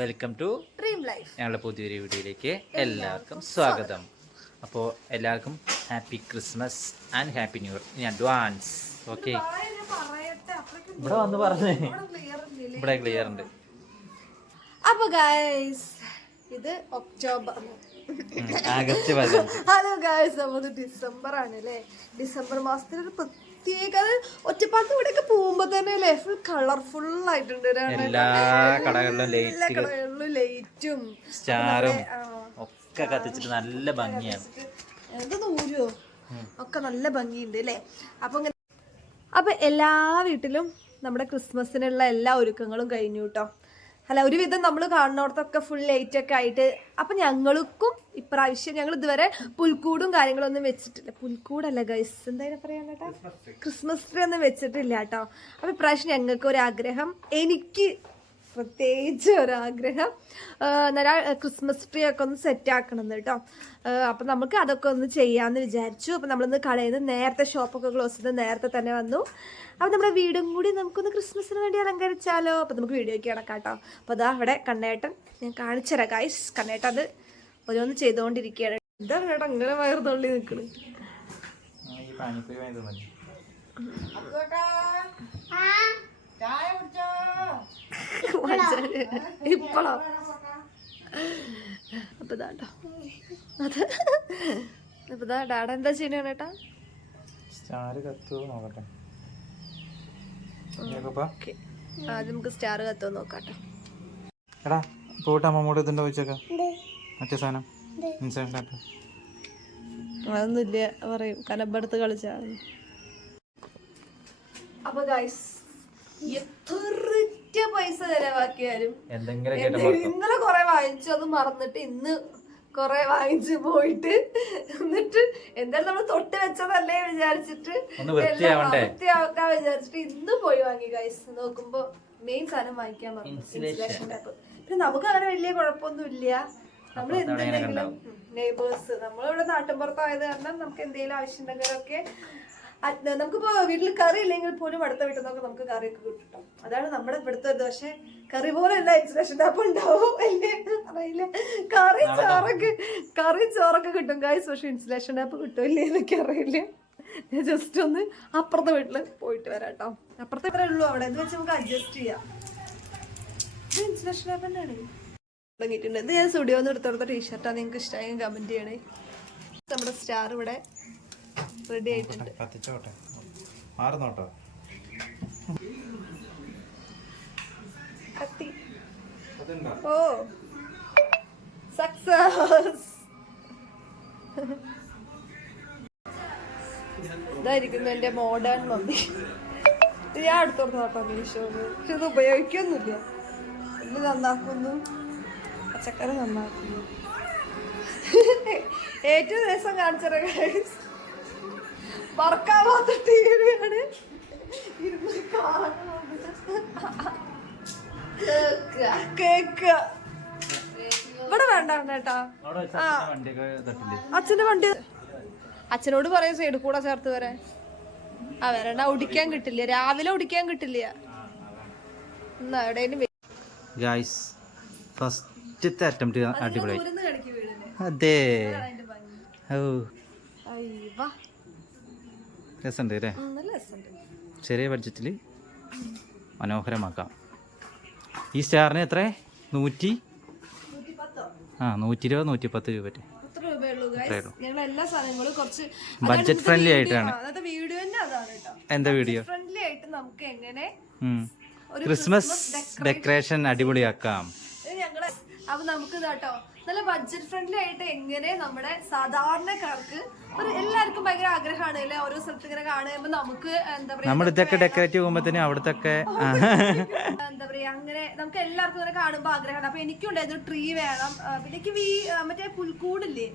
Welcome to dream life. ഞങ്ങളുടെ പുതിയൊരു വീഡിയോയിലേക്ക് എല്ലാവർക്കും സ്വാഗതം. അപ്പോൾ എല്ലാവർക്കും happy Christmas and happy new year in advance. Okay, ഇവിടെ വന്ന് പറഞ്ഞേ, ഇവിടെ ക്ലിയർ ഉണ്ട്. അപ്പൊ ഗൈസ് ഇത് ഒക്ടോബർ, ആഗസ്റ്റ് 15. ഹലോ ഗൈസ്, നമ്മൾ ഡിസംബർ ആണ് അല്ലേ. ഡിസംബർ മാസത്തിലൊരു പ്രത്യേക ഒറ്റപ്പാലത്ത് ഇവിടെയൊക്കെ പോകുമ്പോ തന്നെ അല്ലേ ഫുൾ കളർഫുൾ ആയിട്ടുണ്ട്. എല്ലാ കടകളിലും ലൈറ്റും സ്റ്റാറും ഒക്കെ കത്തിച്ചിട്ട് നല്ല ഭംഗിയാണ്. എന്ത് ദൂരോ ഒക്കെ നല്ല ഭംഗിയുണ്ട് അല്ലേ. അപ്പൊ എല്ലാ വീട്ടിലും നമ്മുടെ ക്രിസ്മസിനുള്ള എല്ലാ ഒരുക്കങ്ങളും കഴിഞ്ഞു കേട്ടോ. അല്ല, ഒരുവിധം നമ്മൾ കാണുന്നിടത്തൊക്കെ ഫുൾ ലൈറ്റ് ഒക്കെ ആയിട്ട്. അപ്പം ഞങ്ങൾക്കും ഇപ്രാവശ്യം ഞങ്ങൾ ഇതുവരെ പുൽക്കൂടും കാര്യങ്ങളൊന്നും വെച്ചിട്ടില്ല. പുൽക്കൂടല്ല ഗൈസ്, എന്തായാലും പറയാൻ കേട്ടോ, ക്രിസ്മസ് ട്രീ ഒന്നും വെച്ചിട്ടില്ല കേട്ടോ. അപ്പം ഇപ്രാവശ്യം ഞങ്ങൾക്ക് ഒരാഗ്രഹം, എനിക്ക് പ്രത്യേകിച്ച് ഒരാഗ്രഹം, ക്രിസ്മസ് ട്രീ ഒക്കെ ഒന്ന് സെറ്റ് ആക്കണം കേട്ടോ. അപ്പം നമുക്ക് അതൊക്കെ ഒന്ന് ചെയ്യാമെന്ന് വിചാരിച്ചു. അപ്പം നമ്മളിന്ന് കടയിൽ നിന്ന് നേരത്തെ ഷോപ്പൊക്കെ ക്ലോസ് ചെയ്ത് നേരത്തെ തന്നെ വന്നു. അപ്പം നമ്മുടെ വീടും കൂടി നമുക്കൊന്ന് ക്രിസ്മസിന് വേണ്ടി അലങ്കരിച്ചാലോ. അപ്പം നമുക്ക് വീഡിയോയ്ക്ക് കിടക്കാം കേട്ടോ. അപ്പോൾ അതാ അവിടെ കണ്ണേട്ടൻ, ഞാൻ കാണിച്ചു തരാം ഗൈസ്. കണ്ണേട്ടൻ അത് ഓരോന്ന് ചെയ്തുകൊണ്ടിരിക്കുകയാണ്. എന്താണ് കേട്ടോ അങ്ങനെ വയറുതൊള്ളി നിൽക്കണ്. ഇപ്പളോ അപ്പൊ ഇതാട്ടോ അത്. അപ്പൊ ഇതാ ഡാഡ എന്താ ചെയ്യണ കേട്ടാ. ആദ്യം നമുക്ക് സ്റ്റാർ കത്തോ നോക്കാട്ടോ. എടാ പോട്ടെ, അമ്മൂടെ ഇതുണ്ടോ വെച്ചേക്കാം മറ്റേ സാധനം. അതൊന്നുമില്ല പറയും, കനപ്പെടുത്ത് കളിച്ചാ. അപ്പൊ ഗൈസ്, എത്ര പൈസ ചെലവാക്കിയാലും ഇന്നലെ കൊറേ വാങ്ങിച്ചു, അത് മറന്നിട്ട് ഇന്ന് കൊറേ വാങ്ങിച്ചു പോയിട്ട്, എന്നിട്ട് എന്തായാലും നമ്മൾ തൊട്ട് വെച്ചതല്ലേ വിചാരിച്ചിട്ട് വൃത്തിയാക്കാൻ വിചാരിച്ചിട്ട് ഇന്ന് പോയി വാങ്ങി ഗൈസ്. നോക്കുമ്പോ മെയിൻ സാധനം വാങ്ങിക്കാൻ പറഞ്ഞു, ഇൻസുലേഷൻ ടാപ്പ്. പിന്നെ നമുക്ക് അങ്ങനെ വലിയ കുഴപ്പമൊന്നും ഇല്ല. നമ്മൾ എന്തെങ്കിലും നെയ്ബേഴ്സ്, നമ്മളിവിടെ നാട്ടിൻപുറത്തായത് കാരണം നമുക്ക് എന്തെങ്കിലും ആവശ്യം ഉണ്ടെങ്കിലൊക്കെ നമുക്കിപ്പോ വീട്ടിൽ കറി ഇല്ലെങ്കിൽ പോലും അടുത്ത വീട്ടിൽ നിന്നൊക്കെ നമുക്ക് കറിയൊക്കെ കിട്ടും. അതാണ് നമ്മുടെ ഇവിടുത്തെ ഒരു. പക്ഷെ കറി പോലെ അല്ല ഇൻസുലേഷൻ ടാപ്പ് ഉണ്ടാവും അല്ലേ, അറിയില്ല. കറി ചോറൊക്കെ കിട്ടും ഗൈസ്, പക്ഷെ ഇൻസുലേഷൻ ടാപ്പ് കിട്ടുമല്ലേ എന്നൊക്കെ അറിയില്ല. ഞാൻ ജസ്റ്റ് ഒന്ന് അപ്പുറത്തെ വീട്ടില് പോയിട്ട് വരാം കേട്ടോ. അപ്പുറത്തെ ഇത്രേ ഉള്ളൂ, അവിടെ എന്ന് വെച്ച് നമുക്ക് അഡ്ജസ്റ്റ് ചെയ്യാം. ഇൻസുലേഷൻ ടാപ്പ് തന്നെയാണ് തുടങ്ങിയിട്ടുണ്ട്. ഇത് ഞാൻ സ്റ്റുഡിയോന്ന് എടുത്തെടുത്ത ടീഷർട്ടാണ്. നിങ്ങൾക്ക് ഇഷ്ടമായി കമന്റ് ചെയ്യണേ. നമ്മുടെ സ്റ്റാർ ഇവിടെ റെഡി ആയിട്ടുണ്ട്. ഓ സക്സസ്. ഇതായിരിക്കുന്നു എന്റെ മോഡേൺ മമ്മി. ഞാൻ അടുത്തോട്ട് നോട്ടോ മീഷോന്ന്. പക്ഷെ ഇത് ഉപയോഗിക്കൊന്നുമില്ല. ഇത് നന്നാക്കുന്നു, പച്ചക്കറി നന്നാക്കുന്നു. ഏറ്റവും ദിവസം കാണിച്ചത് വർക്കാവാത്ത ടിവിയാണ്. കേക്ക് ഇവിടെ വേണ്ട കേട്ടാ. അച്ഛന്റെ വണ്ടി, അച്ഛനോട് പറയാം സൈഡ് കൂടെ ചേർത്ത് വരാൻ. ആ വരണ്ട, ഒടിക്കാൻ കിട്ടില്ല, രാവിലെ ഒടിക്കാൻ കിട്ടില്ല. ഫസ്റ്റത്തെ അറ്റംപ്റ്റ് അടിപൊളിയായി. അതെ, രസമുണ്ട് അല്ലേ. ചെറിയ ബഡ്ജറ്റിൽ മനോഹരമാക്കാം. ഈ സ്റ്റാറിന് എത്ര? 120, 110 രൂപ. ബഡ്ജറ്റ് ഫ്രണ്ട്ലി ആയിട്ടാണ്. എന്താ വീഡിയോ? നമുക്ക് എങ്ങനെ ക്രിസ്മസ് ഡെക്കറേഷൻ അടിപൊളിയാക്കാം. അപ്പൊ നമുക്ക് ഇതാട്ടോ നല്ല ബഡ്ജറ്റ് ഫ്രണ്ട്ലി ആയിട്ട് എങ്ങനെ നമ്മുടെ സാധാരണക്കാർക്ക് എല്ലാവർക്കും ഭയങ്കര ആഗ്രഹമാണ് അല്ലെ, ഓരോ സ്ഥലത്ത് ഇങ്ങനെ കാണുമ്പോ നമുക്ക് എന്താ പറയാ, നമ്മൾ ഇതൊക്കെ ഡെക്കറേറ്റ് ചെയ്യുമ്പോ തന്നെ അവിടത്തെ എന്താ പറയാ, അങ്ങനെ നമുക്ക് എല്ലാവർക്കും ഇങ്ങനെ കാണുമ്പോ ആഗ്രഹമാണ്. അപ്പൊ എനിക്കുണ്ടായിരുന്നു ട്രീ വേണം. പിന്നെ എനിക്ക് മറ്റേ പുൽക്കൂടില്ലേ,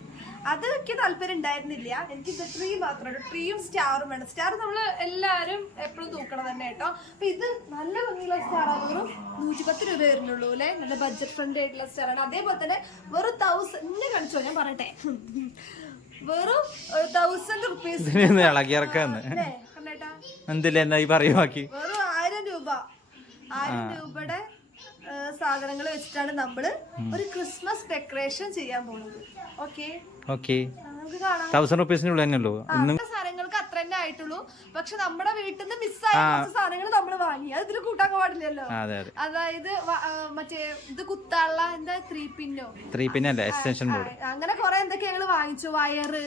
അത് എനിക്ക് താല്പര്യം ഉണ്ടായിരുന്നില്ല. എനിക്ക് ഇത് ട്രീ മാത്രമല്ല, ട്രീയും സ്റ്റാറും വേണം. സ്റ്റാർ നമ്മൾ എല്ലാവരും എപ്പോഴും തൂക്കണം തന്നെ കേട്ടോ. അപ്പൊ ഇത് നല്ല ഭംഗിയുള്ള സ്റ്റാർ ആണ്. വെറും 110 രൂപ വരുന്നുള്ളൂ അല്ലെ. നല്ല ബഡ്ജറ്റ് ഫ്രണ്ട്ലി ആയിട്ടുള്ള സ്റ്റാർ ആണ്. അതേപോലെ തന്നെ വെറും 1000 കാണിച്ചോ, ഞാൻ പറയട്ടെ, വെറും 1000 റുപ്പീസ് ഇളകിയിറക്കാന്ന് എന്തില്ല എന്നാ ഈ പറയുവാക്കി. വെറും 1000 രൂപ, 1000 രൂപയുടെ സാധനങ്ങൾ വെച്ചിട്ടാണ് നമ്മള് ഒരു ക്രിസ്മസ് ഡെക്കറേഷൻ ചെയ്യാൻ പോകുന്നത്. ഓക്കെ ഓക്കെ നമുക്ക് കാണാം. 1000 റുപ്പീസിനുള്ളിൽ തന്നെയല്ലോ. സാധനങ്ങൾക്ക് അത്ര തന്നെ ആയിട്ടുള്ളൂ. പക്ഷെ നമ്മുടെ വീട്ടിൽ നിന്ന് മിസ്സായ കുറച്ച് സാധനങ്ങൾ നമ്മൾ വാങ്ങി. അത് ഇതിൽ കൂട്ടാൻ പാടില്ലല്ലോ. അതായത് മറ്റേ ഇത് കുത്താനുള്ള എന്താ 3 പിന്നല്ല എക്സ്റ്റൻഷൻ ബോർഡ്, അങ്ങനെ കുറെ എന്തൊക്കെ ഞങ്ങള് വാങ്ങിച്ചു. വയറ്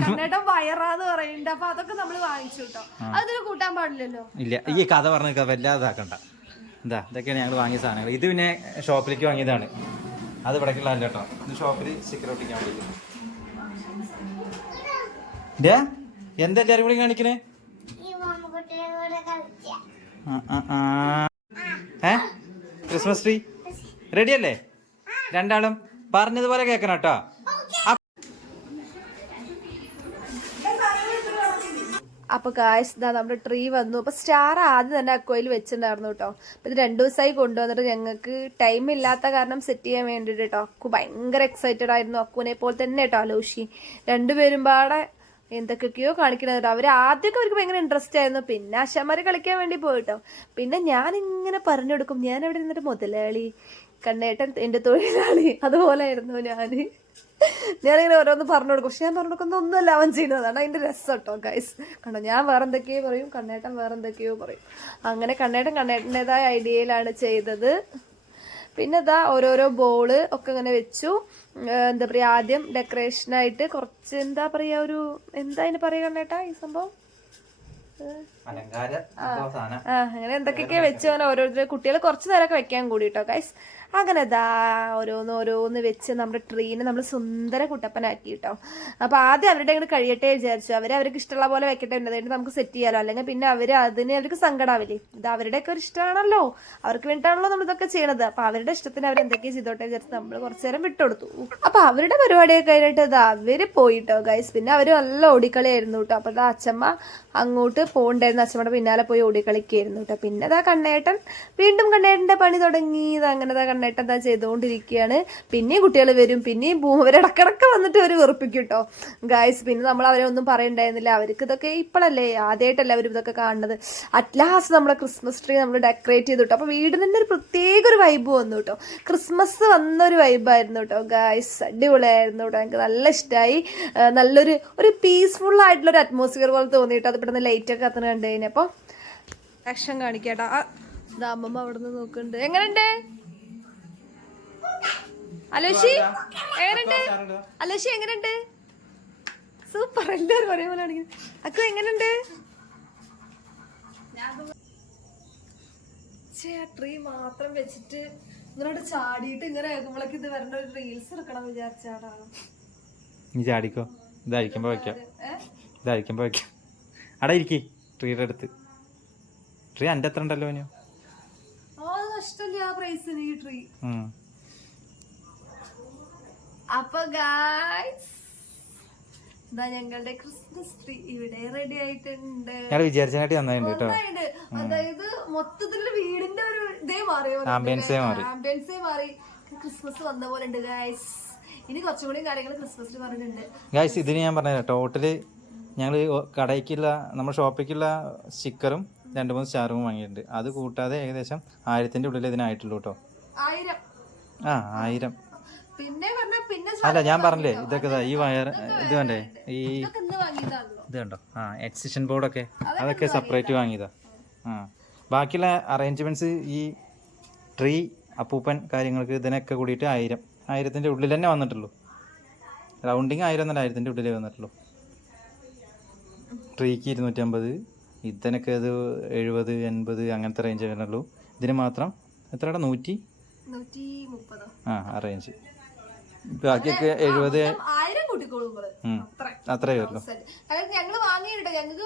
കണ്ണേട്ടം വയറാന്ന് പറയുന്നുണ്ട്. അപ്പൊ അതൊക്കെ നമ്മൾ വാങ്ങിച്ചു കേട്ടോ. അതിന് കൂട്ടാൻ പാടില്ലല്ലോ. ഇല്ല, ഈ കഥ പറഞ്ഞ വല്ലാതാക്കണ്ട. എന്താ ഇതൊക്കെയാണ് ഞങ്ങൾ വാങ്ങിയ സാധനങ്ങൾ. ഇത് പിന്നെ ഷോപ്പിലേക്ക് വാങ്ങിയതാണ്. അത് ഇവിടേക്കുള്ള അല്ല കേട്ടോ. ഇത് ഷോപ്പിൽ സ്റ്റിക്കർ ഒട്ടിക്കാൻ വേണ്ടി. എന്താ എല്ലാരും കൂടി കാണിക്കണേ? ക്രിസ്മസ് ട്രീ റെഡി അല്ലേ? രണ്ടാളും പറഞ്ഞതുപോലെ കേൾക്കണം കേട്ടോ. അപ്പോൾ ഗായ്സ് ഇതാ നമ്മുടെ ട്രീ വന്നു. അപ്പോൾ സ്റ്റാർ ആദ്യം തന്നെ അക്കോയിൽ വെച്ചിട്ടുണ്ടായിരുന്നു കേട്ടോ. അപ്പോൾ ഇത് 2 ദിവസമായി കൊണ്ടുവന്നിട്ട് ഞങ്ങൾക്ക് ടൈം ഇല്ലാത്ത കാരണം സെറ്റ് ചെയ്യാൻ വേണ്ടിയിട്ട് കേട്ടോ. അക്കു ഭയങ്കര എക്സൈറ്റഡ് ആയിരുന്നു. അക്കുവിനെ പോലെ തന്നെ കേട്ടോ അലോഷി. രണ്ടുപേരും പാടെ എന്തൊക്കെയൊക്കെയോ കാണിക്കണത് കേട്ടോ. ആദ്യമൊക്കെ അവർക്ക് ഭയങ്കര ഇൻട്രസ്റ്റ് ആയിരുന്നു. പിന്നെ അശമാര് കളിക്കാൻ വേണ്ടി പോയിട്ടോ. പിന്നെ ഞാനിങ്ങനെ പറഞ്ഞു കൊടുക്കും, ഞാൻ അവിടെ ഇരുന്നിട്ട് മുതലാളി, കണ്ണേട്ടൻ എൻ്റെ തൊഴിലാളി, അതുപോലെ ആയിരുന്നു ഞാനിങ്ങനെ ഓരോന്ന് പറഞ്ഞു കൊടുക്കും. പക്ഷെ ഞാൻ പറഞ്ഞു കൊടുക്കുന്ന ഒന്നുമല്ല അവൻ ചെയ്യുന്നതാണ് അതിൻ്റെ രസം കേട്ടോ ഗൈസ്. കണ്ടോ, ഞാൻ വേറെ എന്തൊക്കെയോ പറയും, കണ്ണേട്ടൻ വേറെ എന്തൊക്കെയോ പറയും. അങ്ങനെ കണ്ണേട്ടൻ്റെതായ ഐഡിയയിലാണ് ചെയ്തത്. പിന്നെ ഇതാ ഓരോരോ ബോള് ഒക്കെ ഇങ്ങനെ വെച്ചു. എന്താ പറയുക, ആദ്യം ഡെക്കറേഷനായിട്ട് കുറച്ച് എന്താ പറയുക, ഒരു എന്താ അതിന് പറയുക കണ്ണേട്ടാ ഈ സംഭവം, അങ്ങനെ എന്തൊക്കെയൊക്കെ വെച്ച് അങ്ങനെ ഓരോരുത്തർ കുട്ടികൾ കുറച്ച് നേരമൊക്കെ വെക്കാൻ കൂടി കേട്ടോ ഗൈസ്. അങ്ങനെ ഇതാ ഓരോന്ന് വെച്ച് നമ്മുടെ ട്രീനെ നമ്മൾ സുന്ദര കുട്ടപ്പനാക്കി കേട്ടോ. അപ്പോൾ ആദ്യം അവരുടെ അങ്ങോട്ട് കഴിയട്ടെ വിചാരിച്ചു. അവർക്ക് ഇഷ്ടമുള്ള പോലെ വെക്കട്ടെ, എന്നിട്ട് നമുക്ക് സെറ്റ് ചെയ്യാലോ. അല്ലെങ്കിൽ പിന്നെ അവർക്ക് സങ്കടാവില്ലേ. ഇത് അവരുടെയൊക്കെ ഒരു ഇഷ്ടമാണല്ലോ, അവർക്ക് വേണ്ടിയിട്ടാണല്ലോ നമ്മൾ ഇതൊക്കെ ചെയ്യണത്. അപ്പോൾ അവരുടെ ഇഷ്ടത്തിന് അവരെന്തൊക്കെയോ ചെയ്തോട്ടെ വിചാരിച്ചു നമ്മൾ കുറച്ചു നേരം വിട്ടുകൊടുത്തു. അപ്പോൾ അവരുടെ പരിപാടിയൊക്കെ കഴിഞ്ഞിട്ട് ഇത് അവര് പോയിട്ടോ ഗൈസ്. പിന്നെ അവർ നല്ല ഓടിക്കളിയായിരുന്നു കേട്ടോ. അപ്പോൾ ഇതാ അച്ഛമ്മ അങ്ങോട്ട് പോകണ്ടായിരുന്നു, അച്ഛമ്മയുടെ പിന്നാലെ പോയി ഓടിക്കളിക്കായിരുന്നു കേട്ടോ. പിന്നെ ഇതാ കണ്ണേട്ടൻ വീണ്ടും കണ്ണേട്ടൻ്റെ പണി തുടങ്ങി. അങ്ങനെ കണ്ണേട്ടൻ എന്താ ചെയ്തുകൊണ്ടിരിക്കുകയാണ്. പിന്നെയും കുട്ടികൾ വരും, പിന്നെയും ഇടക്കിടക്ക് വന്നിട്ട് അവർ വെറുപ്പിക്കും കേട്ടോ ഗായ്സ്. പിന്നെ നമ്മൾ അവരെ ഒന്നും പറയണ്ടായിരുന്നില്ല. അവർക്ക് ഇതൊക്കെ ഇപ്പോഴല്ലേ, ആദ്യമായിട്ടല്ല അവർ ഇതൊക്കെ കാണുന്നത്. അറ്റ്ലാസ്റ്റ് നമ്മളെ ക്രിസ്മസ് ട്രീ നമ്മൾ ഡെക്കറേറ്റ് ചെയ്തു കേട്ടോ. അപ്പോൾ വീടിന് തന്നെ ഒരു പ്രത്യേക ഒരു വൈബ് വന്നു കേട്ടോ. ക്രിസ്മസ് വന്നൊരു വൈബായിരുന്നു കേട്ടോ ഗായ്സ്. അടിപൊളിയായിരുന്നു കേട്ടോ. എനിക്ക് നല്ല ഇഷ്ടമായി. നല്ലൊരു പീസ്ഫുൾ ആയിട്ടുള്ളൊരു അറ്റ്മോസ്ഫിയർ പോലെ തോന്നി കേട്ടോ. അത് പെട്ടെന്ന് ലൈറ്റൊക്കെ കത്തുന്ന കണ്ടു കഴിഞ്ഞപ്പോൾ ആക്ഷൻ കാണിക്കാട്ടോ. ഇതാ അമ്മമ്മ അവിടെ നിന്ന് നോക്കുന്നുണ്ട്. എങ്ങനെയുണ്ട് അലോഷി? എങ്ങനെയുണ്ട്? സൂപ്പർ. എല്ലാവരും ഒരേപോലെ കാണിക്കുന്നു. അക്കു എങ്ങനെയുണ്ട്? ട്രീ മാത്രം വെച്ചിട്ട് ഇങ്ങനോട്ട് ചാടിയിട്ട് ഇങ്ങനെ ആകുമ്പോഴേക്ക് ഇത് വരേണ്ട ഒരു റീൽസ് എടുക്കണം വിചാരിച്ചാടാണ്. നീ ചാടിക്കോ, ഇതായിരിക്കുമ്പോ വെക്കാം. അവിടെ ഇരിക്കേ ട്രീയുടെ അടുത്ത്. ട്രീ എൻ്റെ അത്ര ഉണ്ടല്ലോ. നഷ്ടമില്ല ആ പ്രൈസിന് ഈ ട്രീ. അപ്പൊ ഗായ്സ് ഇതാ ഞങ്ങളുടെ ക്രിസ്മസ് ട്രീ ഇവിടെ റെഡി ആയിട്ടുണ്ട്. അതായത് മൊത്തത്തില് വീടിന്റെ ഒരു ഇതേ മാറി, ആംബിയൻസേ മാറി. ക്രിസ്മസ് വന്ന പോലെ ഉണ്ട് ഗായ്സ്. ഇനി കുറച്ചും കൂടി കാര്യങ്ങൾ ക്രിസ്മസിൽ പറഞ്ഞിട്ടുണ്ട് ഗായ്സ്. ഇതിന് ഞാൻ പറഞ്ഞ ടോട്ടല് ഞങ്ങൾ കടയ്ക്കുള്ള നമ്മുടെ ഷോപ്പിലേക്കുള്ള സ്റ്റിക്കറും 2-3 സ്റ്റാറും വാങ്ങിയിട്ടുണ്ട്. അത് കൂട്ടാതെ ഏകദേശം 1000-ന്റെ ഉള്ളിൽ ഇതിനായിട്ടുള്ളൂ കേട്ടോ. 1000. അല്ല ഞാൻ പറഞ്ഞില്ലേ, ഇതൊക്കെ ഈ വയർ ഇത് വേണ്ടേ, ഈ ഇത് കണ്ടോ, എക്സിഷൻ ബോർഡൊക്കെ അതൊക്കെ സെപ്പറേറ്റ് വാങ്ങിയതാ. ബാക്കിയുള്ള അറേഞ്ച്മെന്റ്സ് ഈ ട്രീ അപ്പൂപ്പൻ കാര്യങ്ങൾക്ക് ഇതിനൊക്കെ കൂടിയിട്ട് 1000-ന്റെ ഉള്ളിൽ തന്നെ വന്നിട്ടുള്ളൂ. റൗണ്ടിങ് 1000 എന്നല്ല, 1000-ന്റെ ഉള്ളിലേ വന്നിട്ടുള്ളൂ. ട്രീക്ക് 250, ഇതിനൊക്കെ ഇത് 70-80 അങ്ങനത്തെ റേഞ്ച് വരുന്നുള്ളൂ. ഇതിന് മാത്രം എത്രയുടെ 130 റേഞ്ച്. ബാക്കിയൊക്കെ 70 അത്രേ വരുള്ളൂ. ഞങ്ങള് വാങ്ങിയിട്ടോ. ഞങ്ങൾക്ക്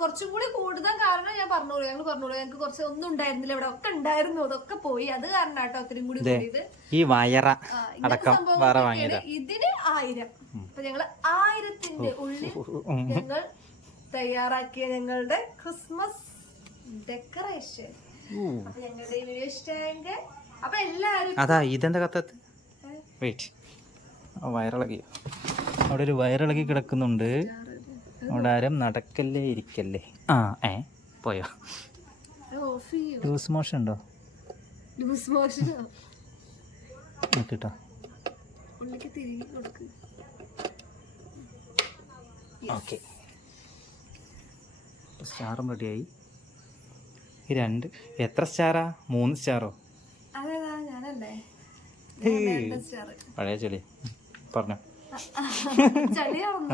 കുറച്ചും കൂടി കൂടുതൽ കാരണം ഞാൻ പറഞ്ഞോളൂ, ഞങ്ങൾക്ക് കുറച്ച് ഒന്നും ഉണ്ടായിരുന്നില്ല, ഇവിടെ ഒക്കെ ഉണ്ടായിരുന്നു, അതൊക്കെ പോയി. അത് കാരണം കേട്ടോ ഒത്തിരി കൂടി കൂടിയത്. ഈ വയറ അടക്കം വേറെ വാങ്ങിയത്. ഇതിന് 1000. അപ്പൊ ഞങ്ങള് 1000-ന്റെ ഉള്ളിൽ ഞങ്ങൾ തയ്യാറാക്കിയ ഞങ്ങളുടെ ക്രിസ്മസ് ഡെക്കറേഷൻ. അപ്പൊ ഞങ്ങളുടെ ഈ വീഡിയോ ഇഷ്ടമായെങ്കിൽ അപ്പൊ എല്ലാരും അതാ ഇതെന്താ കത്തത്ത് വെയിറ്റ്, വയറിളകി, അവിടെ ഒരു വയറിളകി കിടക്കുന്നുണ്ട്. അവിടെ ആരും നടക്കല്ലേ ഇരിക്കല്ലേ. പോയോ? ലൂസ് മോഷൻ ഉണ്ടോ? ലൂസ് മോഷനോ? കേട്ടോ ഉള്ളിക്ക് തിരികെ കൊടുക്ക്. ഓക്കെ, സ്റ്റാറും റെഡിയായി. ഈ 2 എത്ര സ്റ്റാറാ? 3 സ്റ്റാറോ? അതേതാ ഞാനല്ലേ പഴയ ചെളി പറഞ്ഞോ. ചളിയാവുന്നു.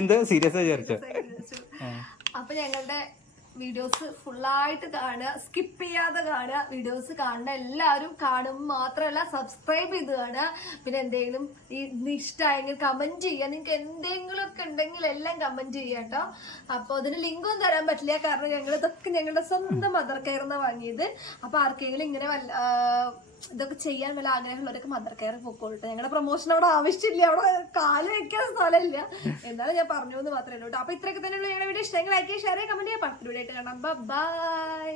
എന്താ സീരിയസ് ആയി വിചാരിച്ചോ? അപ്പൊ ഞങ്ങളുടെ വീഡിയോസ് ഫുള്ളായിട്ട് കാണുക, സ്കിപ്പ് ചെയ്യാതെ കാണുക. വീഡിയോസ് കാണുന്ന എല്ലാവരും കാണുമ്പോൾ മാത്രമല്ല സബ്സ്ക്രൈബ് ചെയ്ത് കാണുക. പിന്നെ എന്തെങ്കിലും ഇഷ്ടമായെങ്കിൽ കമന്റ് ചെയ്യുക. നിങ്ങൾക്ക് എന്തെങ്കിലും ഒക്കെ ഉണ്ടെങ്കിൽ എല്ലാം കമന്റ് ചെയ്യുക കേട്ടോ. അപ്പോൾ അതിന് ലിങ്കൊന്നും തരാൻ പറ്റില്ല, കാരണം ഇതൊക്കെ ഞങ്ങളുടെ സ്വന്തം മദർ കെയർന്ന് വാങ്ങിയത്. അപ്പോൾ ആർക്കെങ്കിലും ഇങ്ങനെ ഇതൊക്കെ ചെയ്യാൻ വല്ല ആഗ്രഹമുള്ളവരൊക്കെ മദർ കെയർ പൊക്കോട്ടെ. ഞങ്ങളുടെ പ്രൊമോഷൻ അവിടെ ആവശ്യമില്ല, അവിടെ കാല് വെക്കാൻ സ്ഥലമില്ല. എന്നാലും ഞാൻ പറഞ്ഞു എന്ന് മാത്രമേ ഉള്ളൂ. അപ്പൊ ഇത്രയൊക്കെ തന്നെയുള്ള ഞങ്ങളുടെ വീഡിയോ ഇഷ്ടമെങ്കിൽ ലൈക്ക് ചെയ്യുക, ഷെയർ ചെയ്യുക, കമന്റ് ചെയ്യുക. പത്ത് വീഡിയോ ആയിട്ട് കാണാം. ബൈ.